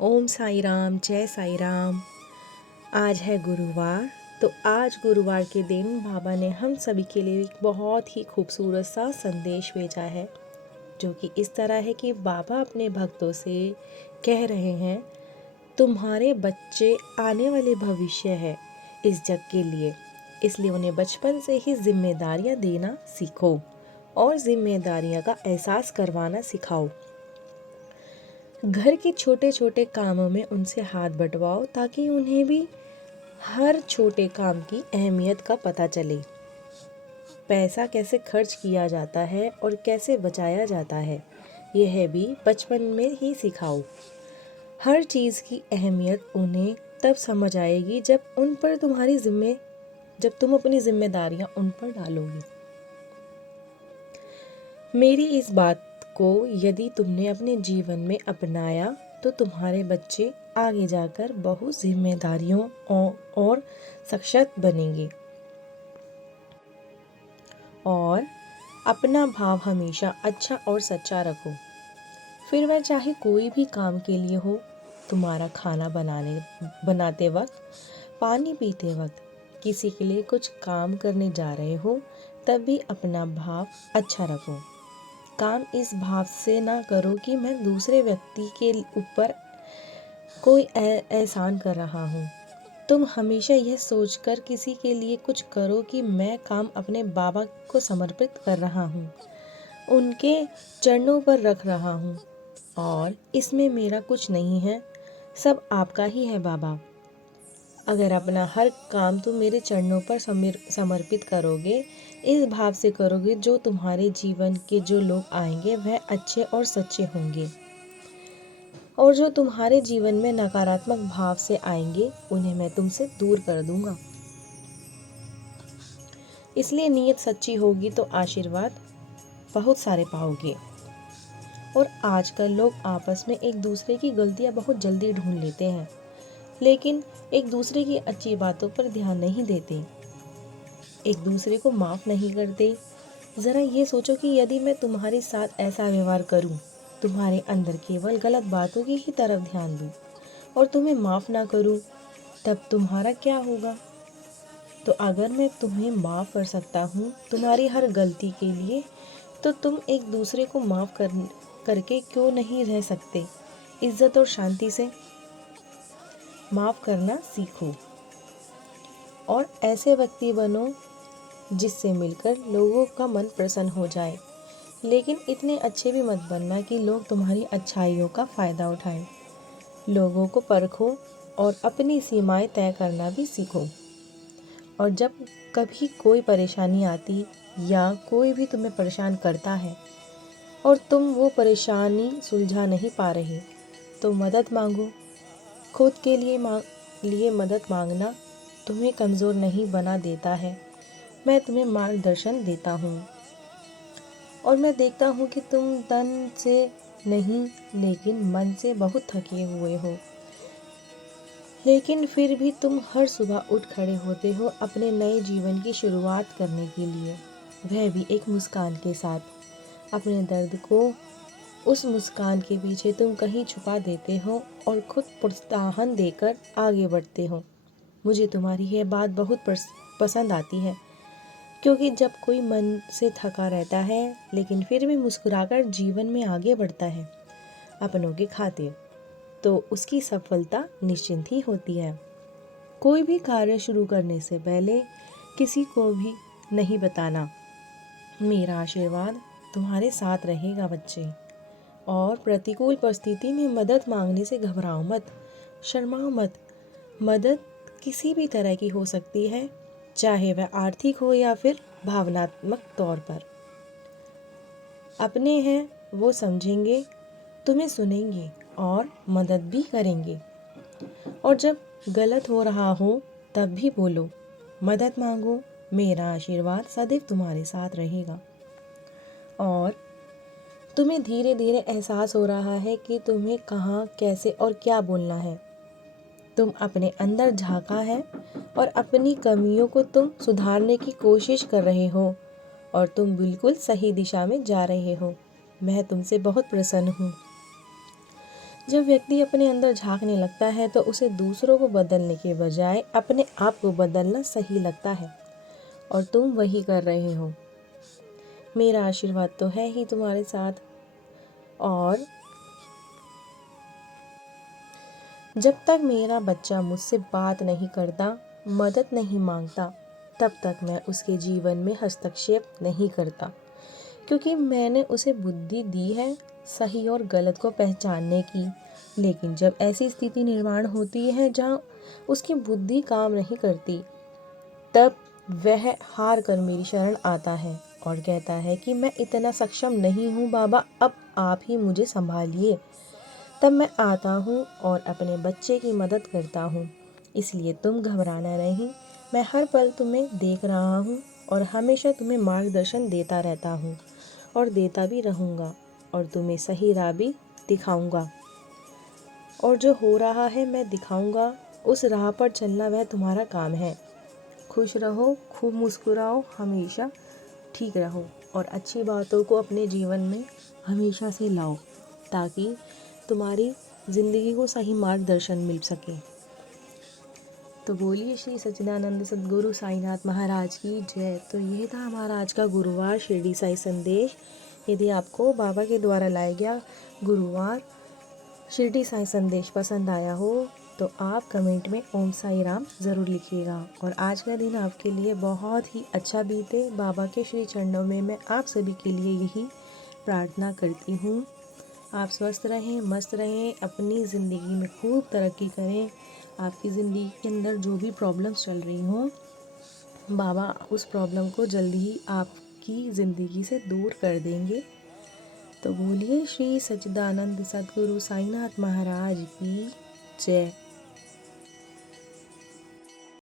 ओम साई राम, जय साई राम। आज है गुरुवार। तो आज गुरुवार के दिन बाबा ने हम सभी के लिए एक बहुत ही खूबसूरत सा संदेश भेजा है, जो कि इस तरह है कि बाबा अपने भक्तों से कह रहे हैं, तुम्हारे बच्चे आने वाले भविष्य है इस जग के लिए, इसलिए उन्हें बचपन से ही जिम्मेदारियां देना सीखो और जिम्मेदारियां का एहसास करवाना सिखाओ। घर के छोटे छोटे कामों में उनसे हाथ बंटवाओ ताकि उन्हें भी हर छोटे काम की अहमियत का पता चले। पैसा कैसे खर्च किया जाता है और कैसे बचाया जाता है, यह भी बचपन में ही सिखाओ। हर चीज़ की अहमियत उन्हें तब समझ आएगी जब तुम अपनी जिम्मेदारियां उन पर डालोगे। मेरी इस बात को यदि तुमने अपने जीवन में अपनाया तो तुम्हारे बच्चे आगे जाकर बहुत जिम्मेदारियों और सशक्त बनेंगे। और अपना भाव हमेशा अच्छा और सच्चा रखो, फिर वह चाहे कोई भी काम के लिए हो। तुम्हारा खाना बनाते वक्त, पानी पीते वक्त, किसी के लिए कुछ काम करने जा रहे हो, तब भी अपना भाव अच्छा रखो। काम इस भाव से ना करो कि मैं दूसरे व्यक्ति के ऊपर कोई एहसान कर रहा हूँ। तुम हमेशा यह सोचकर किसी के लिए कुछ करो कि मैं काम अपने बाबा को समर्पित कर रहा हूँ, उनके चरणों पर रख रहा हूँ और इसमें मेरा कुछ नहीं है, सब आपका ही है बाबा। अगर अपना हर काम तुम मेरे चरणों पर समर्पित करोगे, इस भाव से करोगे, जो तुम्हारे जीवन के जो लोग आएंगे वह अच्छे और सच्चे होंगे, और जो तुम्हारे जीवन में नकारात्मक भाव से आएंगे उन्हें मैं तुमसे दूर कर दूंगा। इसलिए नीयत सच्ची होगी तो आशीर्वाद बहुत सारे पाओगे। और आजकल लोग आपस में एक दूसरे की गलतियां बहुत जल्दी ढूंढ लेते हैं, लेकिन एक दूसरे की अच्छी बातों पर ध्यान नहीं देते, एक दूसरे को माफ़ नहीं करते। ज़रा ये सोचो कि यदि मैं तुम्हारे साथ ऐसा व्यवहार करूं, तुम्हारे अंदर केवल गलत बातों की ही तरफ ध्यान दूं और तुम्हें माफ़ ना करूं, तब तुम्हारा क्या होगा? तो अगर मैं तुम्हें माफ़ कर सकता हूँ तुम्हारी हर गलती के लिए, तो तुम एक दूसरे को करके क्यों नहीं रह सकते इज्जत और शांति से? माफ़ करना सीखो और ऐसे व्यक्ति बनो जिससे मिलकर लोगों का मन प्रसन्न हो जाए। लेकिन इतने अच्छे भी मत बनना कि लोग तुम्हारी अच्छाइयों का फ़ायदा उठाएं। लोगों को परखो और अपनी सीमाएं तय करना भी सीखो। और जब कभी कोई परेशानी आती या कोई भी तुम्हें परेशान करता है और तुम वो परेशानी सुलझा नहीं पा रहे, तो मदद मांगो। खुद के लिए मदद मांगना तुम्हें कमज़ोर नहीं बना देता है। मैं तुम्हें मार्गदर्शन देता हूँ और मैं देखता हूँ कि तुम तन से नहीं लेकिन मन से बहुत थके हुए हो, लेकिन फिर भी तुम हर सुबह उठ खड़े होते हो अपने नए जीवन की शुरुआत करने के लिए, वह भी एक मुस्कान के साथ। अपने दर्द को उस मुस्कान के पीछे तुम कहीं छुपा देते हो और खुद प्रोत्साहन देकर आगे बढ़ते हो। मुझे तुम्हारी यह बात बहुत पसंद आती है, क्योंकि जब कोई मन से थका रहता है लेकिन फिर भी मुस्कुराकर जीवन में आगे बढ़ता है अपनों के खातिर, तो उसकी सफलता निश्चिंत ही होती है। कोई भी कार्य शुरू करने से पहले किसी को भी नहीं बताना। मेरा आशीर्वाद तुम्हारे साथ रहेगा बच्चे। और प्रतिकूल परिस्थिति में मदद मांगने से घबराओ मत, शर्माओ मत। मदद किसी भी तरह की हो सकती है, चाहे वह आर्थिक हो या फिर भावनात्मक तौर पर। अपने हैं वो समझेंगे, तुम्हें सुनेंगे और मदद भी करेंगे। और जब गलत हो रहा हो तब भी बोलो, मदद मांगो, मेरा आशीर्वाद सदैव तुम्हारे साथ रहेगा। और तुम्हें धीरे धीरे एहसास हो रहा है कि तुम्हें कहाँ, कैसे और क्या बोलना है। तुम अपने अंदर झांका है और अपनी कमियों को तुम सुधारने की कोशिश कर रहे हो और तुम बिल्कुल सही दिशा में जा रहे हो। मैं तुमसे बहुत प्रसन्न हूँ। जब व्यक्ति अपने अंदर झांकने लगता है तो उसे दूसरों को बदलने के बजाय अपने आप को बदलना सही लगता है, और तुम वही कर रहे हो। मेरा आशीर्वाद तो है ही तुम्हारे साथ। और जब तक मेरा बच्चा मुझसे बात नहीं करता, मदद नहीं मांगता, तब तक मैं उसके जीवन में हस्तक्षेप नहीं करता, क्योंकि मैंने उसे बुद्धि दी है सही और गलत को पहचानने की। लेकिन जब ऐसी स्थिति निर्माण होती है जहाँ उसकी बुद्धि काम नहीं करती, तब वह हार कर मेरी शरण आता है और कहता है कि मैं इतना सक्षम नहीं हूँ बाबा, अब आप ही मुझे संभालिए। तब मैं आता हूँ और अपने बच्चे की मदद करता हूँ। इसलिए तुम घबराना नहीं, मैं हर पल तुम्हें देख रहा हूँ और हमेशा तुम्हें मार्गदर्शन देता रहता हूँ और देता भी रहूँगा, और तुम्हें सही राह भी दिखाऊँगा। और जो हो रहा है मैं दिखाऊँगा, उस राह पर चलना वह तुम्हारा काम है। खुश रहो, खूब मुस्कुराओ, हमेशा ठीक रहो और अच्छी बातों को अपने जीवन में हमेशा से लाओ, ताकि तुम्हारी ज़िंदगी को सही मार्गदर्शन मिल सके। तो बोलिए श्री सच्चिदानंद सद्गुरु साईनाथ महाराज की जय। तो ये था हमारा आज का गुरुवार शिरडी साई संदेश। यदि आपको बाबा के द्वारा लाया गया गुरुवार शिरडी साई संदेश पसंद आया हो तो आप कमेंट में ओम साई राम ज़रूर लिखिएगा। और आज का दिन आपके लिए बहुत ही अच्छा बीते। बाबा के श्री चरणों में मैं आप सभी के लिए यही प्रार्थना करती हूँ। आप स्वस्थ रहें, मस्त रहें, अपनी ज़िंदगी में खूब तरक्की करें। आपकी ज़िंदगी के अंदर जो भी प्रॉब्लम्स चल रही हों, बाबा उस प्रॉब्लम को जल्दी ही आपकी ज़िंदगी से दूर कर देंगे। तो बोलिए श्री सच्चिदानंद सद्गुरु साईनाथ महाराज की जय।